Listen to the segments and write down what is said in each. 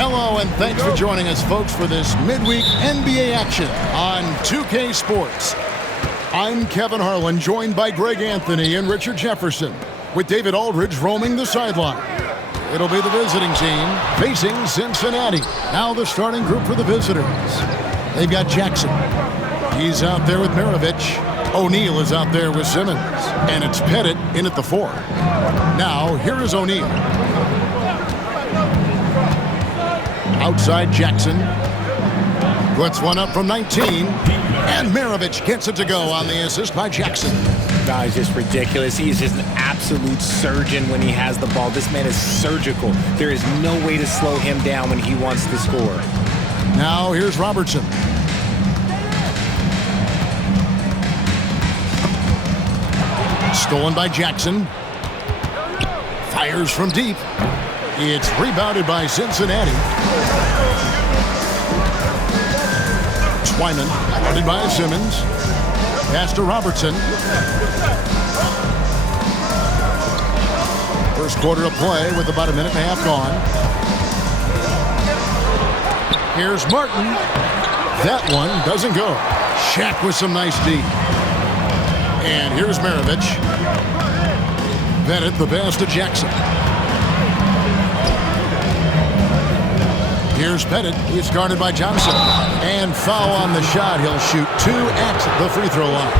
Hello, and thanks for joining us, folks, for this midweek NBA action on 2K Sports. I'm Kevin Harlan, joined by Greg Anthony and Richard Jefferson, with David Aldridge roaming the sideline. It'll be the visiting team facing Cincinnati. Now the starting group for the visitors. They've got Jackson. He's out there with Maravich. O'Neal is out there with Simmons. And it's Pettit in at the 4. Now, here is O'Neal. Outside Jackson. Puts one up from 19. And Maravich gets it to go on the assist by Jackson. He's just ridiculous. He is just an absolute surgeon when he has the ball. This man is surgical. There is no way to slow him down when he wants to score. Now here's Robertson. Stolen by Jackson. Fires from deep. It's rebounded by Cincinnati. Twyman, guarded by Simmons. Pass to Robertson. First quarter of play with about a minute and a half gone. Here's Martin. That one doesn't go. Shaq with some nice D. And here's Maravich. Bennett the pass to Jackson. Here's Pettit. He's guarded by Johnson. And foul on the shot. He'll shoot 2 at the free throw line.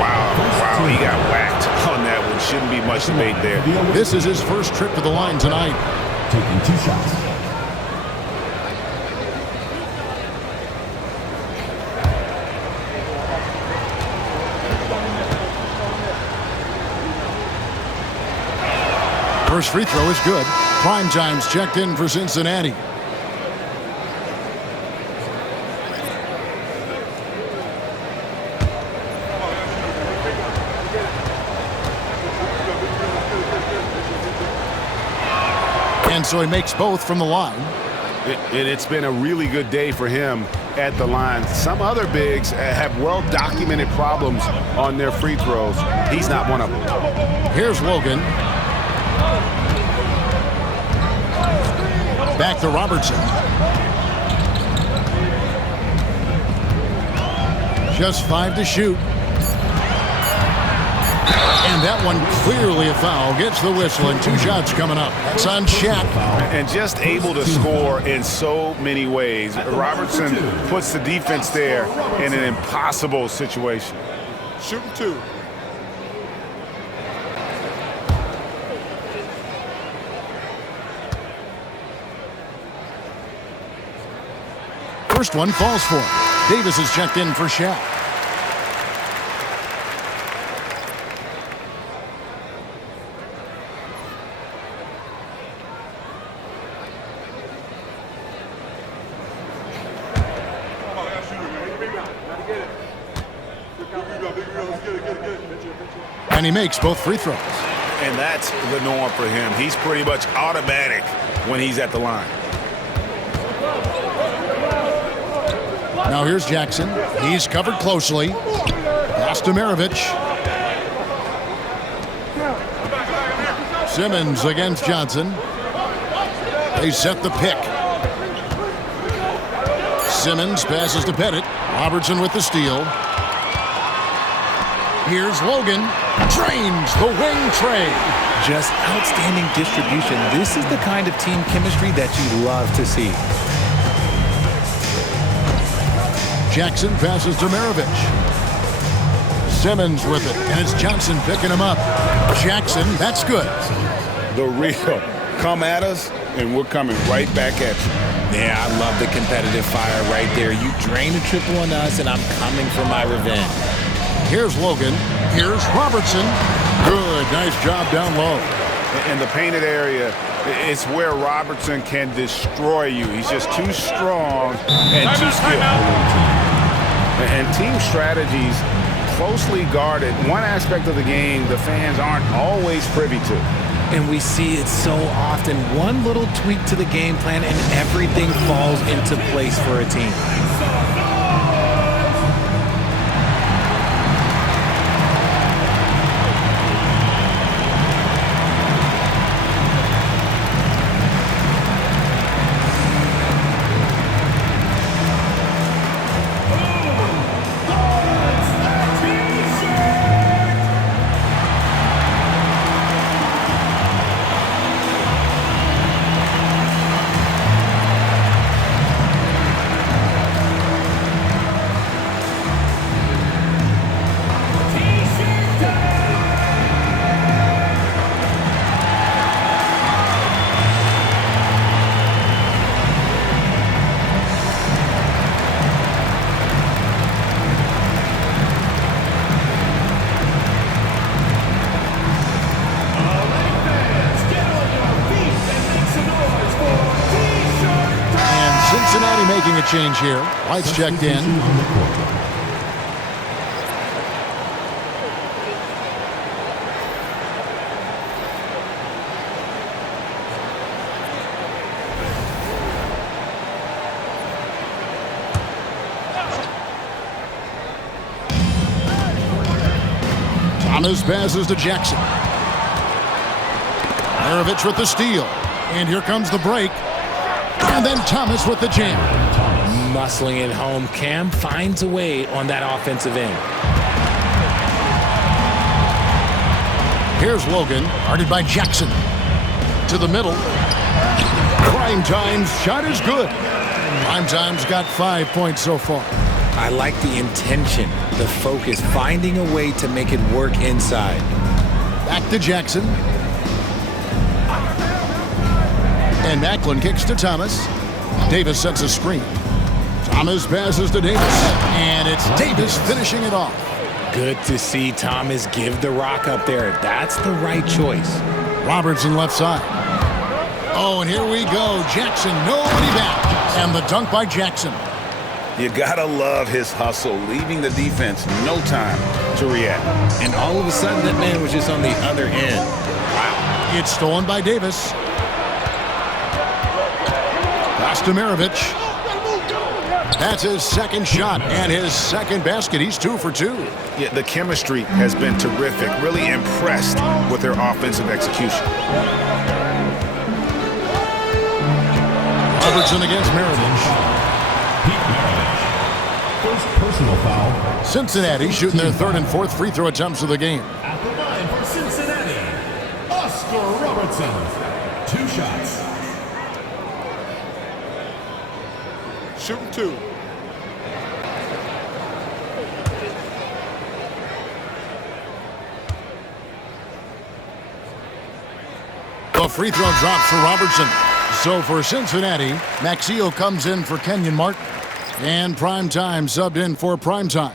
Wow, he got whacked on that one. Shouldn't be much debate there. This is his first trip to the line tonight. Taking 2 shots. First free throw is good. Prime time's checked in for Cincinnati. And so he makes both from the line. It's been a really good day for him at the line. Some other bigs have well-documented problems on their free throws. He's not one of them. Here's Logan. Back to Robertson. Just 5 to shoot. And that one clearly a foul. Gets the whistle and 2 shots coming up. That's on Shaq. And just able to score in so many ways. Robertson puts the defense there in an impossible situation. Shooting 2. First one falls for him. Davis is checked in for Shaq. And he makes both free throws. And that's the norm for him. He's pretty much automatic when he's at the line. Now here's Jackson. He's covered closely. Pass to Maravich. Simmons against Johnson. They set the pick. Simmons passes to Pettit. Robertson with the steal. Here's Logan. Drains the wing trade. Just outstanding distribution. This is the kind of team chemistry that you love to see. Jackson passes to Maravich. Simmons with it, and it's Johnson picking him up. Jackson, that's good. The real come at us, and we're coming right back at you. Yeah, I love the competitive fire right there. You drain a triple on us, and I'm coming for my revenge. Here's Logan. Here's Robertson. Good, nice job down low. In the painted area, it's where Robertson can destroy you. He's just too strong and too skilled. And team strategies closely guarded. One aspect of the game the fans aren't always privy to. And we see it so often. One little tweak to the game plan and everything falls into place for a team. making a change here. Lights checked in. Thomas passes to Jackson. Maravich with the steal. And here comes the break. And then Thomas with the jam. Muscling it home. Cam finds a way on that offensive end. Here's Logan, guarded by Jackson. To the middle. Prime Time's shot is good. Prime Time's got 5 points so far. I like the intention, the focus, finding a way to make it work inside. Back to Jackson. And Macklin kicks to Thomas. Davis sets a screen. Thomas passes to Davis. And it's Davis finishing it off. Good to see Thomas give the rock up there. That's the right choice. Robertson left side. Oh, and here we go. Jackson, nobody back. And the dunk by Jackson. You gotta love his hustle, leaving the defense no time to react. And all of a sudden, that man was just on the other end. Wow. It's stolen by Davis. Pass to Maravich. That's his second shot and his second basket. He's 2 for 2. Yeah, the chemistry has been terrific. Really impressed with their offensive execution. Robertson against Maravich. First personal foul. Cincinnati shooting their third and fourth free throw attempts of the game. At the line for Cincinnati, Oscar Robertson. 2 shots. Shooting 2. The free throw drops for Robertson. So for Cincinnati, Maxio comes in for Kenyon Martin. And Prime Time subbed in for Prime Time.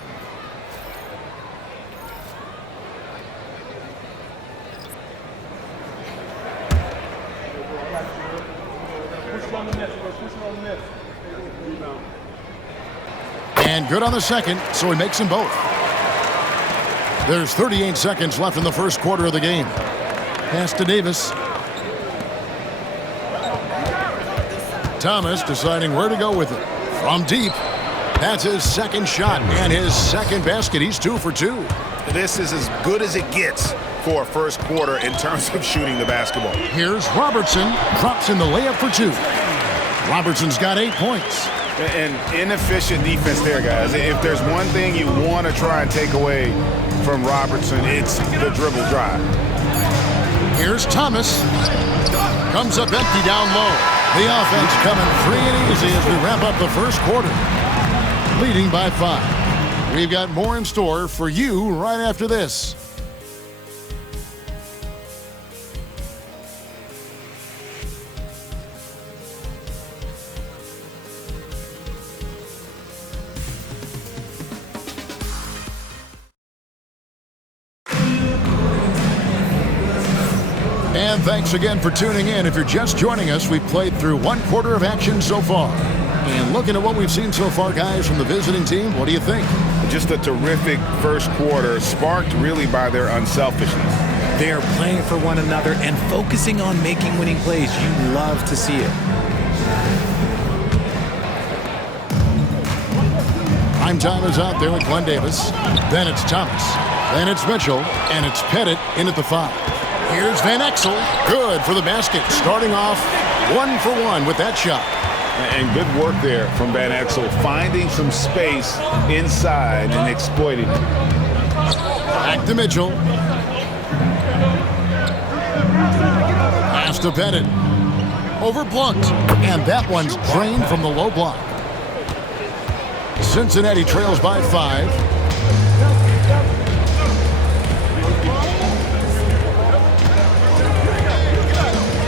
And good on the second, so he makes them both. There's 38 seconds left in the first quarter of the game. Pass to Davis. Thomas deciding where to go with it. From deep. That's his second shot and his second basket. He's 2 for 2. This is as good as it gets for a first quarter in terms of shooting the basketball. Here's Robertson. Drops in the layup for 2. Robertson's got 8 points. An inefficient defense there, guys. If there's one thing you want to try and take away from Robertson, it's the dribble drive. Here's Thomas. Comes up empty down low. The offense coming free and easy as we wrap up the first quarter. Leading by 5. We've got more in store for you right after this. And thanks again for tuning in. If you're just joining us, we've played through 1 quarter of action so far. And looking at what we've seen so far, guys, from the visiting team, what do you think? Just a terrific first quarter, sparked really by their unselfishness. They are playing for one another and focusing on making winning plays. You love to see it. Prime Time is out there with Glenn Davis. Then it's Thomas. Then it's Mitchell. And it's Pettit in at the 5. Here's Van Exel. Good for the basket. Starting off 1 for 1 with that shot. And good work there from Van Exel, finding some space inside and exploiting it. Back to Mitchell. Pass to Pettit. Over Blunt. And that one's drained from the low block. Cincinnati trails by 5.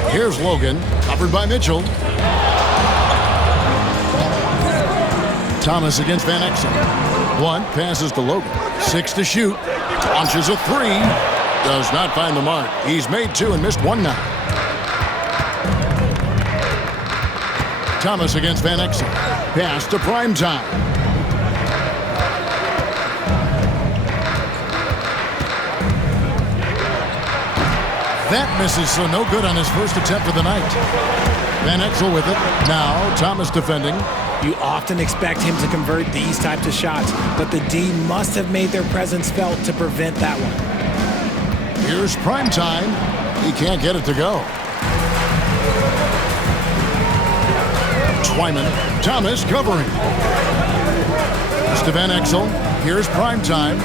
Here's Logan, covered by Mitchell. Thomas against Van Exel. Blunt passes to Logan. 6 to shoot. Launches a 3. Does not find the mark. He's made 2 and missed 1 now. Thomas against Van Exel. Pass to Primetime. That misses, so no good on his first attempt of the night. Van Exel with it. Now Thomas defending. You often expect him to convert these types of shots, but the D must have made their presence felt to prevent that one. Here's Primetime. He can't get it to go. Twyman. Thomas covering. It's to Van Exel. Here's Primetime.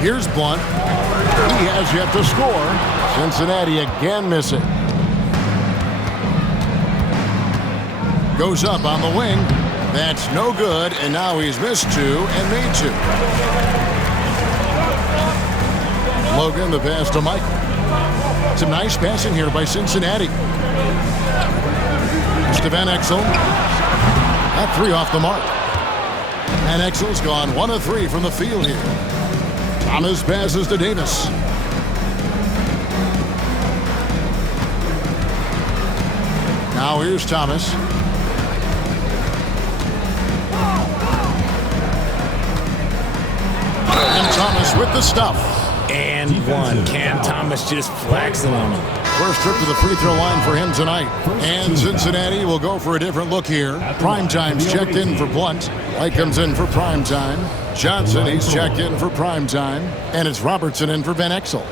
Here's Blunt. He has yet to score. Cincinnati again missing. Goes up on the wing. That's no good, and now he's missed two and made two. Logan, the pass to Michael. Some nice passing here by Cincinnati. It's to Van Exel. That three off the mark. Van Exel's gone 1 of 3 from the field here. Thomas passes to Davis. Now here's Thomas. And Thomas with the stuff. And one. Cam Thomas just flexing on him. First trip to the free throw line for him tonight. And Cincinnati will go for a different look here. Primetime's checked in for Blunt. White comes in for Primetime. Johnson, he's checked in for Primetime. And it's Robertson in for Van Exel.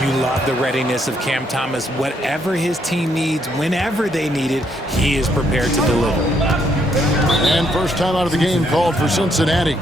You love the readiness of Cam Thomas. Whatever his team needs, whenever they need it, he is prepared to deliver. And first time out of the game called for Cincinnati.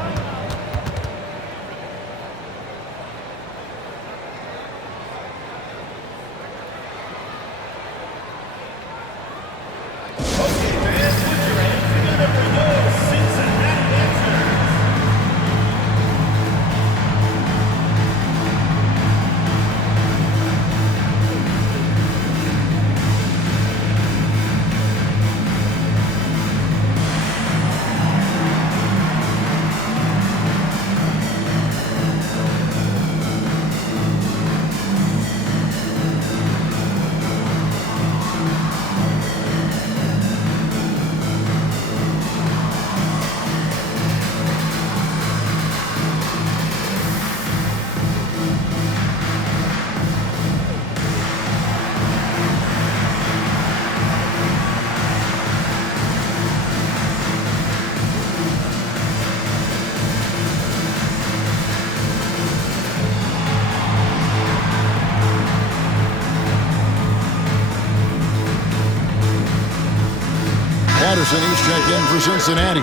Patterson, he's checked in for Cincinnati.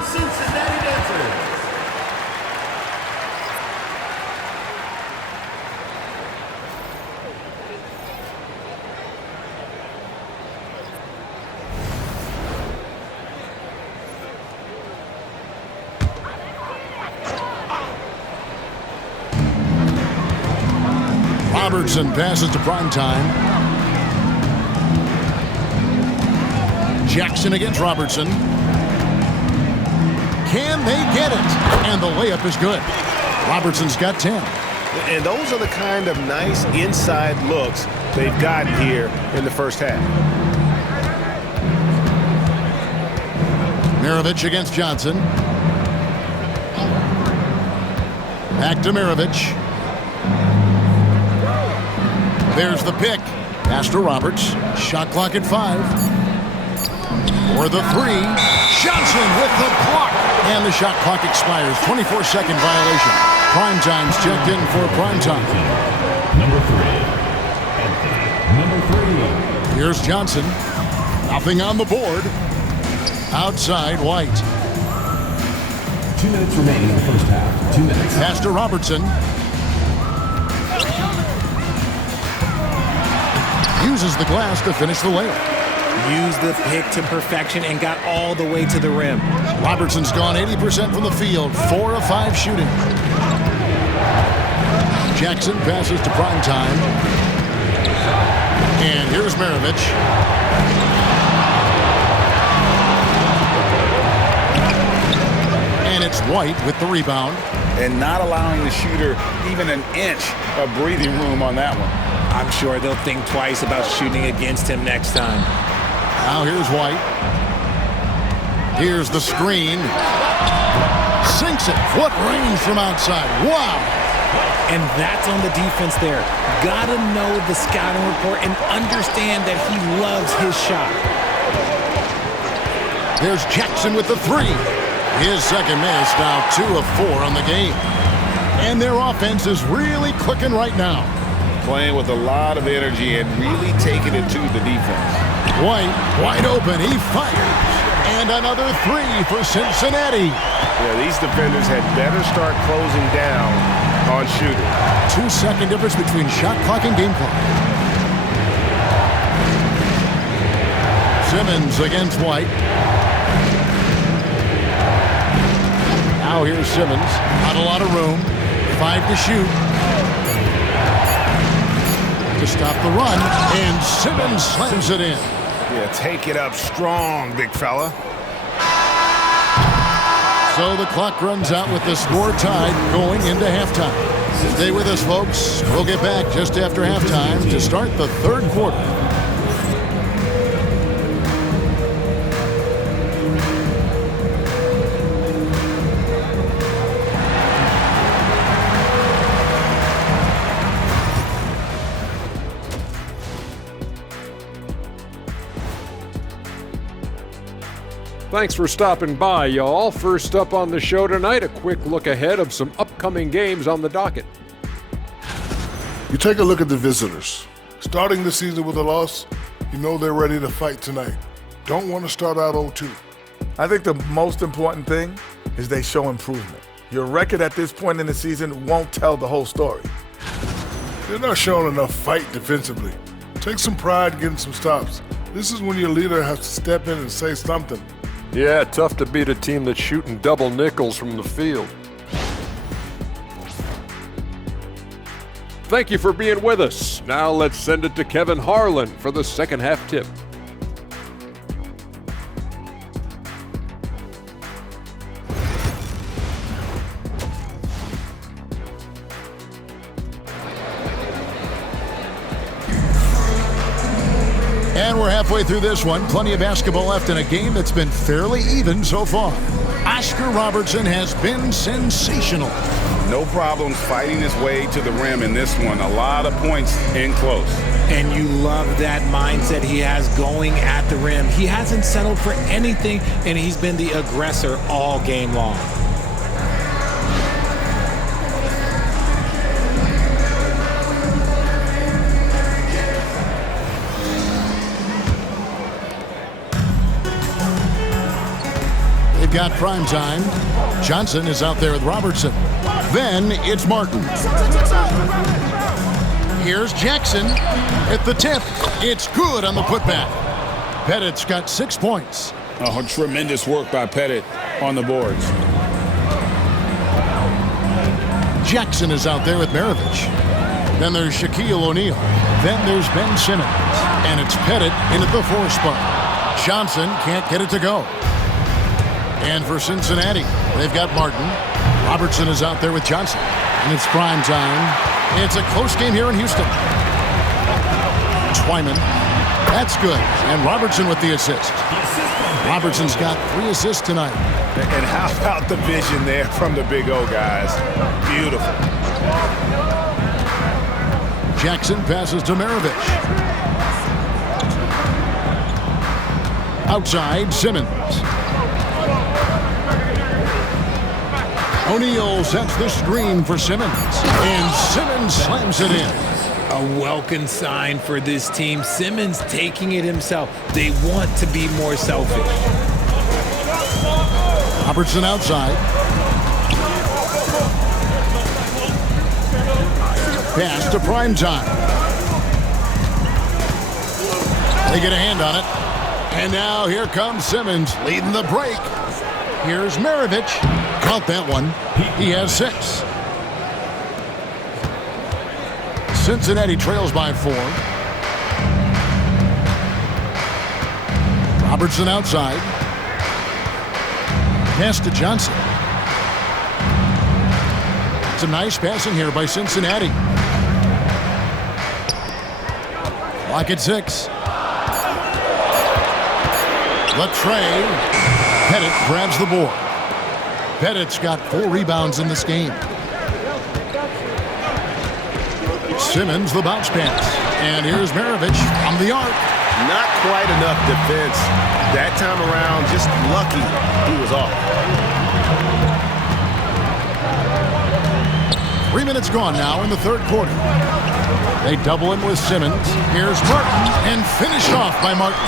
Robertson passes to Primetime. Jackson against Robertson. Can they get it? And the layup is good. Robertson's got 10. And those are the kind of nice inside looks they've gotten here in the first half. Mirovic against Johnson. Back to Mirovic. There's the pick. Pass to Roberts. Shot clock at 5. For the three, Johnson with the block. And the shot clock expires. 24-second violation. Primetime's checked in for Primetime. Number 3. Number 3. Here's Johnson. Nothing on the board. Outside White. 2 minutes remaining in the first half. 2 minutes. Pass to Robertson. Uses the glass to finish the layup. Used the pick to perfection and got all the way to the rim. Robertson's gone 80% from the field, 4 of 5 shooting. Jackson passes to Primetime. And here's Maravich. And it's White with the rebound. And not allowing the shooter even an inch of breathing room on that one. I'm sure they'll think twice about shooting against him next time. Now here's White. Here's the screen. Sinks it. What range from outside. Wow. And that's on the defense there. Gotta know the scouting report and understand that he loves his shot. There's Jackson with the three. His second miss, now 2 of 4 on the game. And their offense is really clicking right now. Playing with a lot of energy and really taking it to the defense. White, wide open, he fires. And another three for Cincinnati. Yeah, these defenders had better start closing down on shooting. 2-second difference between shot clock and game clock. Simmons against White. Now here's Simmons. Not a lot of room. 5 to shoot. To stop the run. And Simmons slams it in. Yeah, take it up strong, big fella. So the clock runs out with the score tied going into halftime. Stay with us, folks. We'll get back just after halftime to start the third quarter. Thanks for stopping by, y'all. First up on the show tonight, a quick look ahead of some upcoming games on the docket. You take a look at the visitors. Starting the season with a loss, you know they're ready to fight tonight. Don't want to start out 0-2. I think the most important thing is they show improvement. Your record at this point in the season won't tell the whole story. They're not showing enough fight defensively. Take some pride getting some stops. This is when your leader has to step in and say something. Yeah, tough to beat a team that's shooting double nickels from the field. Thank you for being with us. Now let's send it to Kevin Harlan for the second half tip. And we're halfway through this one. Plenty of basketball left in a game that's been fairly even so far. Oscar Robertson has been sensational. No problems fighting his way to the rim in this one. A lot of points in close. And you love that mindset he has going at the rim. He hasn't settled for anything, and he's been the aggressor all game long. Got prime time. Johnson is out there with Robertson. Then it's Martin. Here's Jackson at the tip. It's good on the putback. Pettit's got 6 points. Oh, tremendous work by Pettit on the boards. Jackson is out there with Maravich. Then there's Shaquille O'Neal. Then there's Ben Simmons. And it's Pettit in at the 4 spot. Johnson can't get it to go. And for Cincinnati, they've got Martin. Robertson is out there with Johnson. And it's prime time. It's a close game here in Houston. Twyman. That's good. And Robertson with the assist. Robertson's got 3 assists tonight. And how about the vision there from the Big O guys? Beautiful. Jackson passes to Maravich. Outside, Simmons. O'Neal sets the screen for Simmons, and Simmons slams it in. A welcome sign for this team. Simmons taking it himself. They want to be more selfish. Robertson outside. Pass to prime time. They get a hand on it. And now here comes Simmons leading the break. Here's Maravich. Count that one. He has 6. Cincinnati trails by 4. Robertson outside. Pass to Johnson. Some nice passing here by Cincinnati. Lock at 6. Latrey. Pettit grabs the board. Pettit's got 4 rebounds in this game. Simmons the bounce pass. And here's Maravich from the arc. Not quite enough defense. That time around, just lucky he was off. 3 minutes gone now in the third quarter. They double him with Simmons. Here's Martin, and finished off by Martin.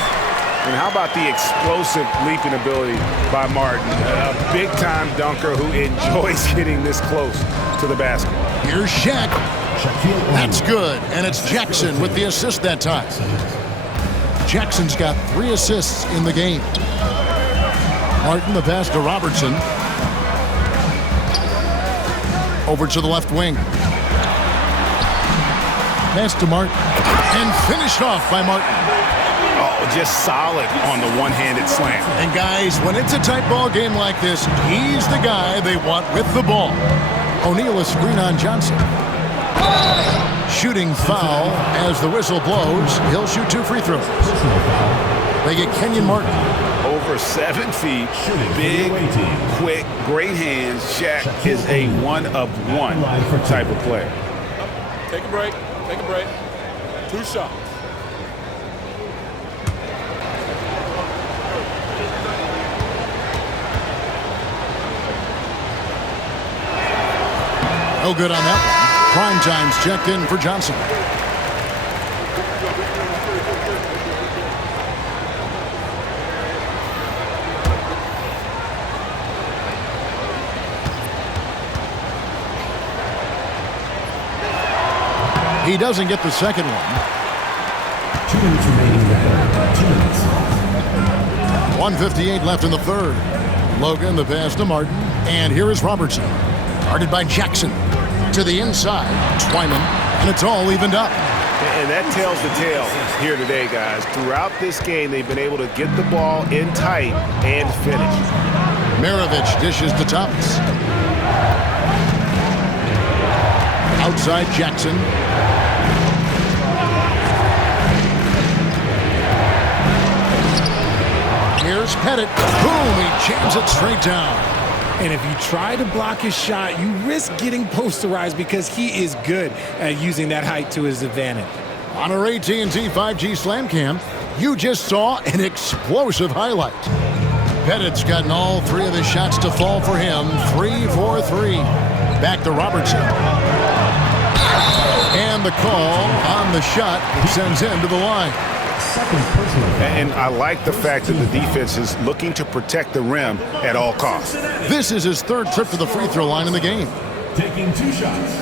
And how about the explosive leaping ability by Martin? A big-time dunker who enjoys getting this close to the basket. Here's Shaq. That's good, and it's Jackson with the assist that time. Jackson's got 3 assists in the game. Martin the pass to Robertson. Over to the left wing. Pass to Martin. And finished off by Martin. Oh, just solid on the one-handed slam. And guys, when it's a tight ball game like this, he's the guy they want with the ball. O'Neal a screen on Johnson. Shooting foul as the whistle blows. He'll shoot 2 free throws. They get Kenyon Martin. Over 7 feet, big, quick, great hands. Shaq is a one-of-one type of player. Take a break. Take a break. 2 shots. No good on that one. Prime time's checked in for Johnson. He doesn't get the second one. 2 minutes remaining in the third. 2 minutes. 1:58 left in the third. Logan the pass to Martin. And here is Robertson. Guarded by Jackson. To the inside. Twyman. And it's all evened up. And that tells the tale here today, guys. Throughout this game, they've been able to get the ball in tight and finish. Maravich dishes to Thomas. Outside Jackson. Here's Pettit. Boom! He jams it straight down. And if you try to block his shot, you risk getting posterized because he is good at using that height to his advantage. On our AT&T 5G Slam Cam, you just saw an explosive highlight. Pettit's gotten all 3 of his shots to fall for him. 3 for 3. Back to Robertson. And the call on the shot sends him to the line. And I like the fact that the defense is looking to protect the rim at all costs. This is his 3rd trip to the free throw line in the game. Taking 2 shots.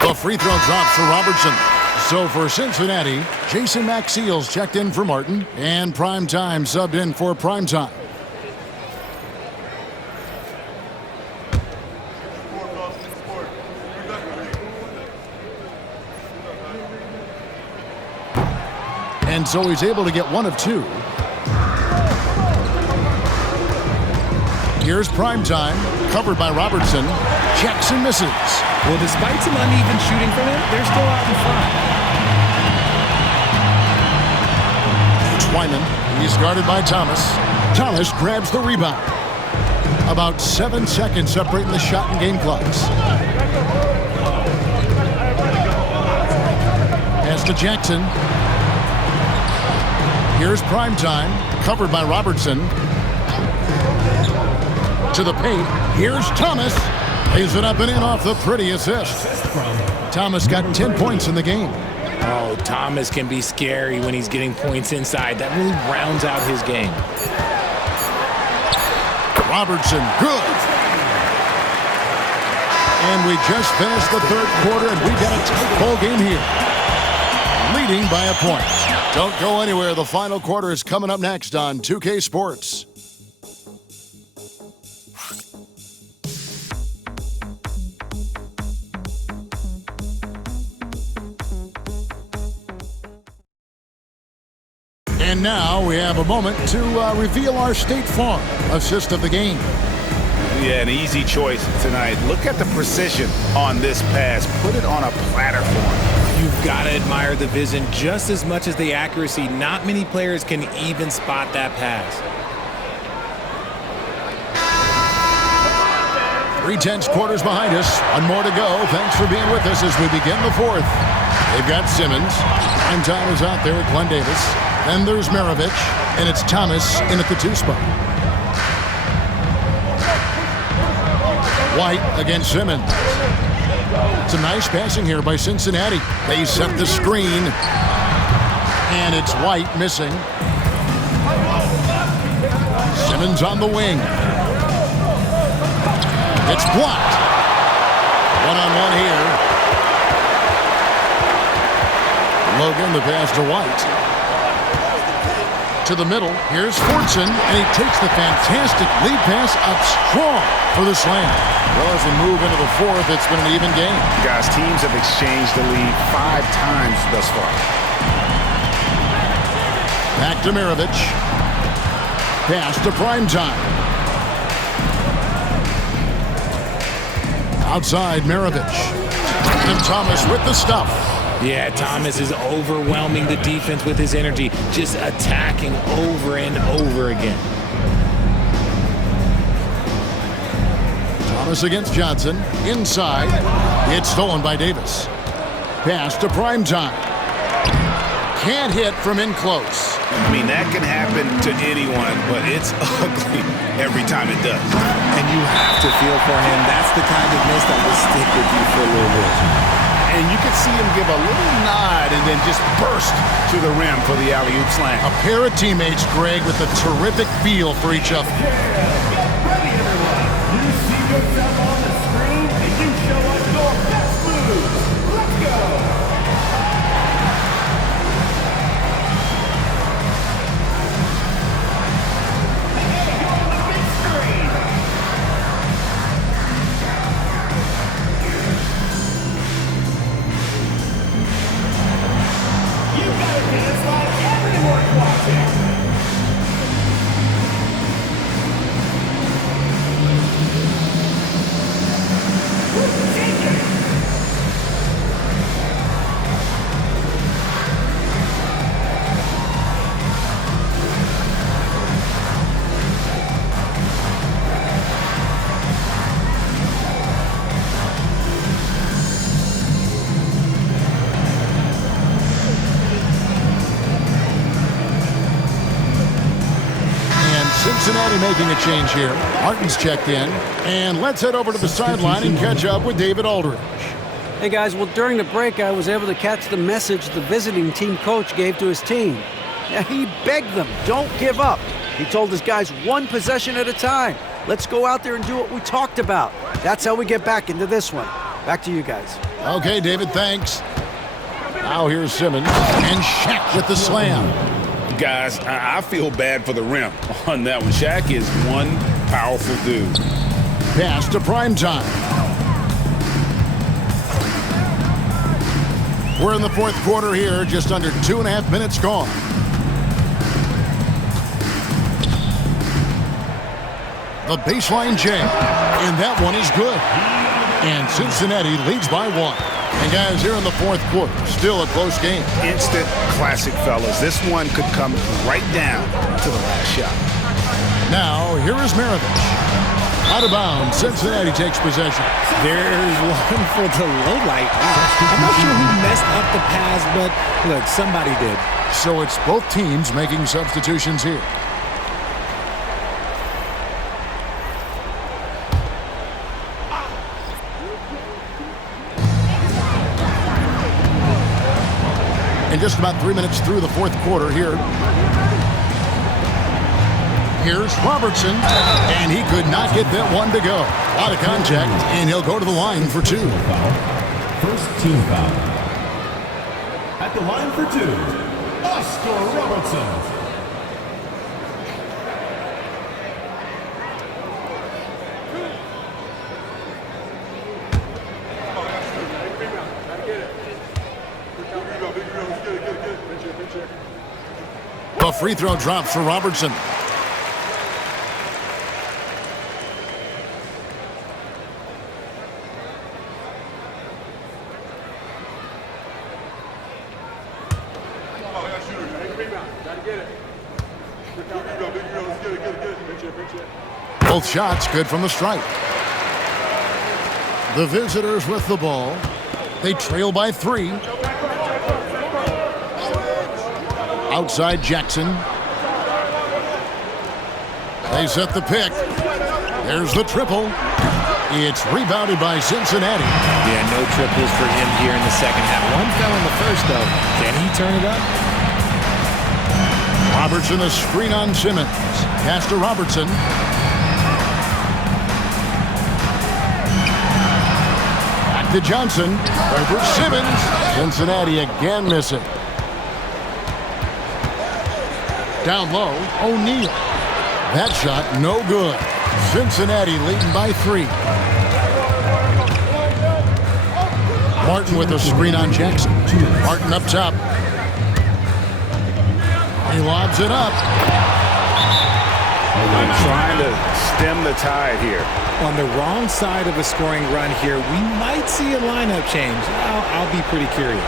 The free throw drops for Robertson. So for Cincinnati, Jason Maxiel's checked in for Martin, and Primetime subbed in for Primetime. And so he's able to get 1 of 2. Here's Primetime, covered by Robertson. Jackson misses. Well, despite some uneven shooting from him, they're still out in front. Twyman, he's guarded by Thomas. Thomas grabs the rebound. About 7 seconds separating the shot and game clocks. Pass to Jackson. Here's Primetime, covered by Robertson. To the paint. Here's Thomas. Lays it up and in off the pretty assist. Thomas got 10 points in the game. Oh, Thomas can be scary when he's getting points inside. That really rounds out his game. Robertson, good. And we just finished the third quarter, and we got a tight ball game here. Leading by a point. Don't go anywhere. The final quarter is coming up next on 2K Sports. And now we have a moment to reveal our State Farm assist of the game. Yeah, an easy choice tonight. Look at the precision on this pass. Put it on a platter for him. You've got to admire the vision just as much as the accuracy. Not many players can even spot that pass. 3/10 quarters behind us. One more to go. Thanks for being with us as we begin the fourth. They've got Simmons. Prime time is out there at Glenn Davis. Then there's Maravich. And it's Thomas in at the 2 spot. White against Simmons. It's a nice passing here by Cincinnati. They set the screen. And it's White missing. Simmons on the wing. It's blocked. One-on-one here. Logan, the pass to White. To the middle. Here's Fortson, and he takes the fantastic lead pass up strong for the slam. Well, as we move into the fourth, it's been an even game. Guys, teams have exchanged the lead 5 times thus far. Back to Maravich. Pass to Primetime. Outside Maravich. And Thomas with the stuff. Yeah, Thomas is overwhelming the defense with his energy, just attacking over and over again. Thomas against Johnson. Inside. It's stolen by Davis. Pass to Primetime. Can't hit from in close. I mean, that can happen to anyone, but it's ugly every time it does. And you have to feel for him. That's the kind of miss that will stick with you for a little bit. And you can see him give a little nod and then just burst to the rim for the alley-oop slam. A pair of teammates, Greg, with a terrific feel for each other. Ready, everyone. You see yourself on the screen, and you show us your best move. Let's go. Cincinnati making a change here. Martin's checked in. And let's head over to the sideline and catch up with David Aldridge. Hey guys, well during the break I was able to catch the message the visiting team coach gave to his team. Yeah, he begged them, don't give up. He told his guys 1 possession at a time. Let's go out there and do what we talked about. That's how we get back into this one. Back to you guys. Okay, David, thanks. Now here's Simmons. And Shaq with the slam. Guys, I feel bad for the rim on that one. Shaq is one powerful dude. Pass to Primetime. We're in the fourth quarter here, just under 2.5 minutes gone. The baseline jam, and that one is good. And Cincinnati leads by 1. And guys, here in the fourth quarter, still a close game. Instant classic, fellas. This one could come right down to the last shot. Now, here is Maravich. Out of bounds, Cincinnati takes possession. There's one for the low light. I'm not sure who messed up the pass, but look, somebody did. So it's both teams making substitutions here. And just about 3 minutes through the fourth quarter here. Here's Robertson, and he could not get that one to go. Out of contact, and he'll go to the line for 2. First team foul. At the line for 2, Oscar Robertson. The free throw drops for Robertson. Both shots good from the stripe. The visitors with the ball. They trail by 3. Outside Jackson. They set the pick. There's the triple. It's rebounded by Cincinnati. Yeah, no triples for him here in the second half. One fell in the first, though. Can he turn it up? Robertson, a screen on Simmons. Pass to Robertson. Back to Johnson. Over Simmons. Cincinnati again missing. Down low, O'Neal. That shot, no good. Cincinnati leading by 3. Martin with a screen on Jackson. Martin up top. He lobs it up. Trying to stem the tide here. On the wrong side of a scoring run here, we might see a lineup change. I'll be pretty curious.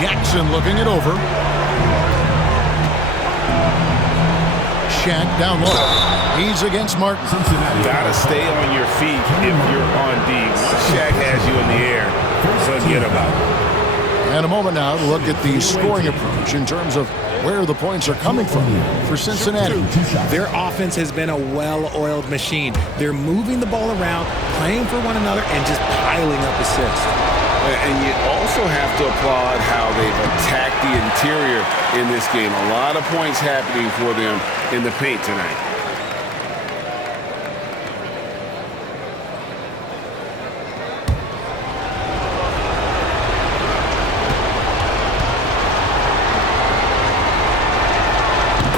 Jackson looking it over. Shaq down low. He's against Martin. Gotta stay on your feet if you're on D. Once Shaq has you in the air, forget about it. And a moment now to look at the scoring approach in terms of where the points are coming from for Cincinnati. Their offense has been a well-oiled machine. They're moving the ball around, playing for one another, and just piling up assists. And you also have to applaud how they've attacked the interior in this game. A lot of points happening for them in the paint tonight.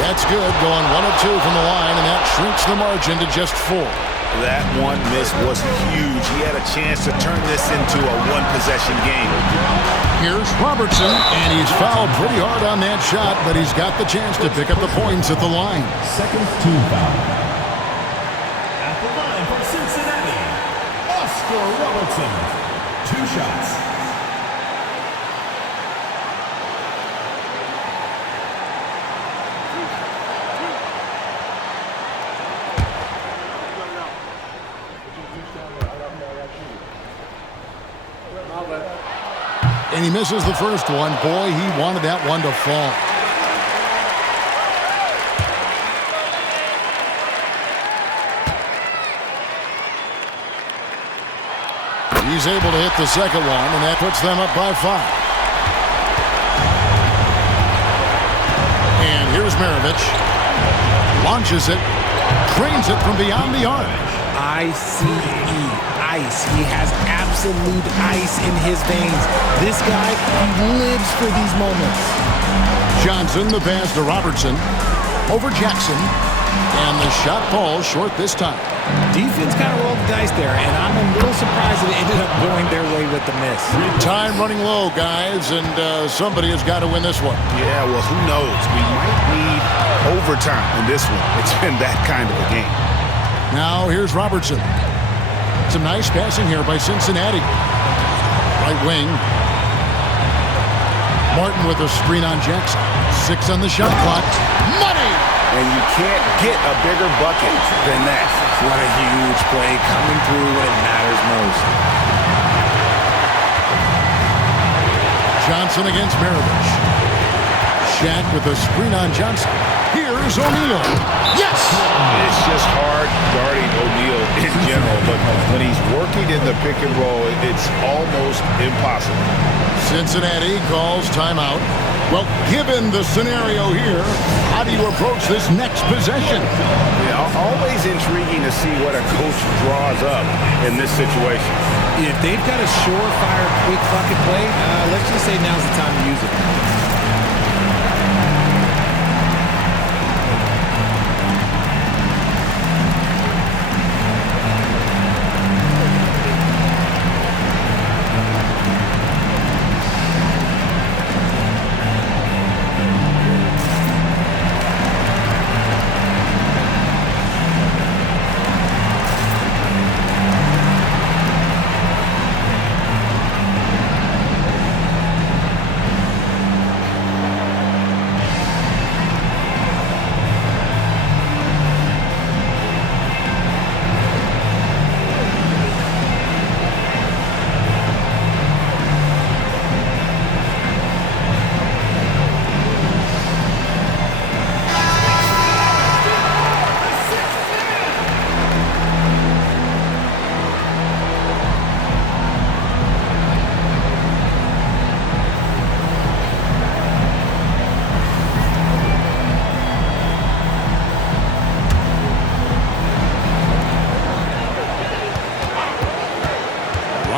That's good, going 1 of 2 from the line, and that shrinks the margin to just 4. That one miss was huge. He had a chance to turn this into a one-possession game. Here's Robertson, and he's fouled pretty hard on that shot, but he's got the chance to pick up the points at the line. Second team foul. At the line for Cincinnati, Oscar Robertson. 2 shots. And he misses the first one. Boy, he wanted that one to fall. He's able to hit the second one, and that puts them up by 5. And here's Maravich. Launches it. Trains it from beyond the arc. ICE. Ice. He has absolute ice in his veins. This guy, he lives for these moments. Johnson, the pass to Robertson. Over Jackson. And the shot falls short this time. Defense kind of rolled the dice there, and I'm a little surprised that it ended up going their way with the miss. Time running low, guys, and somebody has got to win this one. Yeah, well, who knows? We might need overtime in this one. It's been that kind of a game. Now here's Robertson. Some nice passing here by Cincinnati. Right wing. Martin with a screen on Jackson. 6 on the shot clock. Money! And you can't get a bigger bucket than that. What a huge play coming through when it matters most. Johnson against Maravich. Shaq with a screen on Johnson. Here's O'Neal. Yes! It's just hard guarding O'Neal in general, but when he's working in the pick and roll, it's almost impossible. Cincinnati calls timeout. Well, given the scenario here, how do you approach this next possession? Yeah, always intriguing to see what a coach draws up in this situation. If they've got a surefire quick bucket play, let's just say now's the time to use it.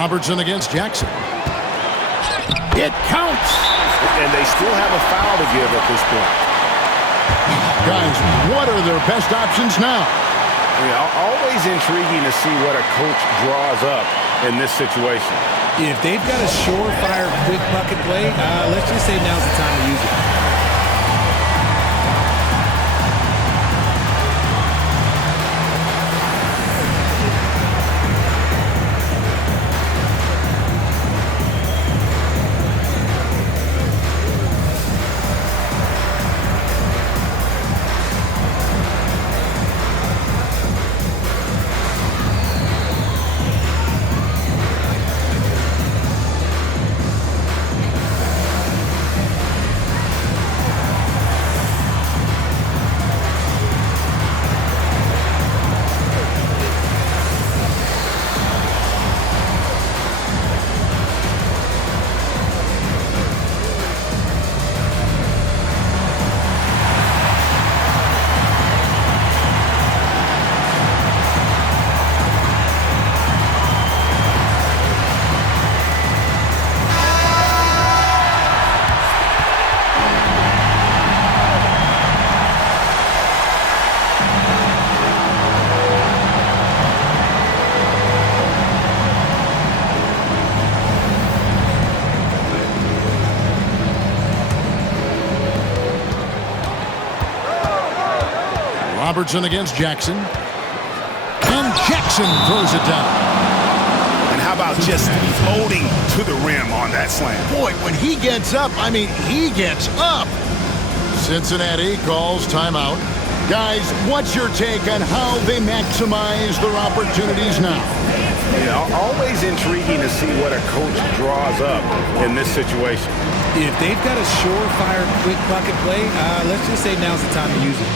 Robertson against Jackson. It counts! And they still have a foul to give at this point. Guys, what are their best options now? Yeah, always intriguing to see what a coach draws up in this situation. If they've got a surefire quick bucket play, let's just say now's the time to use it. Robertson against Jackson. And Jackson throws it down. And how about just floating to the rim on that slam? Boy, when he gets up, I mean, he gets up. Cincinnati calls timeout. Guys, what's your take on how they maximize their opportunities now? Yeah, always intriguing to see what a coach draws up in this situation. If they've got a surefire quick bucket play, let's just say now's the time to use it.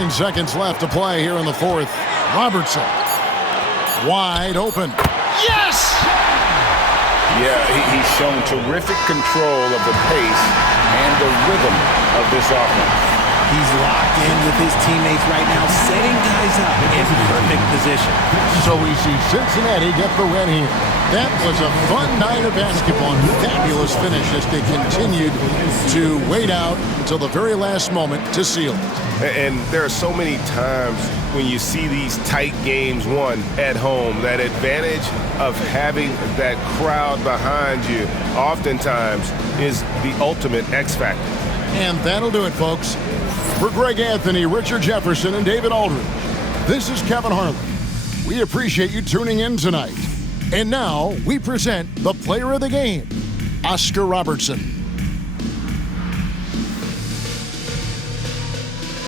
9 seconds left to play here in the fourth. Robertson. Wide open. Yes! Yeah, he's shown terrific control of the pace and the rhythm of this offense. He's locked in with his teammates right now, setting guys up in perfect position. So we see Cincinnati get the win here. That was a fun night of basketball and fabulous finish as they continued to wait out until the very last moment to seal it. And there are so many times when you see these tight games won at home, that advantage of having that crowd behind you oftentimes is the ultimate X factor. And that'll do it, folks. For Greg Anthony, Richard Jefferson, and David Aldridge, this is Kevin Harlan. We appreciate you tuning in tonight. And now we present the player of the game, Oscar Robertson.